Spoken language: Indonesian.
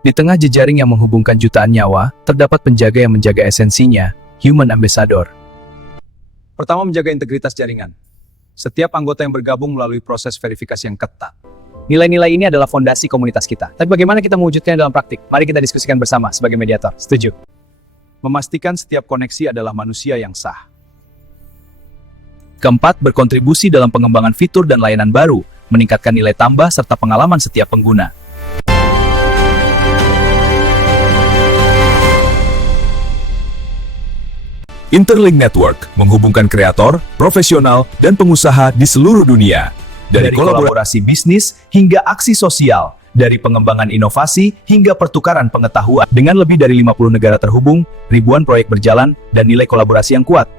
Di tengah jejaring yang menghubungkan jutaan nyawa, terdapat penjaga yang menjaga esensinya, Human Ambassador. Pertama, menjaga integritas jaringan. Setiap anggota yang bergabung melalui proses verifikasi yang ketat. Nilai-nilai ini adalah fondasi komunitas kita. Tapi bagaimana kita mewujudkannya dalam praktik? Mari kita diskusikan bersama sebagai mediator. Setuju? Memastikan setiap koneksi adalah manusia yang sah. Keempat, berkontribusi dalam pengembangan fitur dan layanan baru, meningkatkan nilai tambah serta pengalaman setiap pengguna. Interlink Network menghubungkan kreator, profesional, dan pengusaha di seluruh dunia. Dari kolaborasi bisnis hingga aksi sosial, dari pengembangan inovasi hingga pertukaran pengetahuan. Dengan lebih dari 50 negara terhubung, ribuan proyek berjalan, dan nilai kolaborasi yang kuat.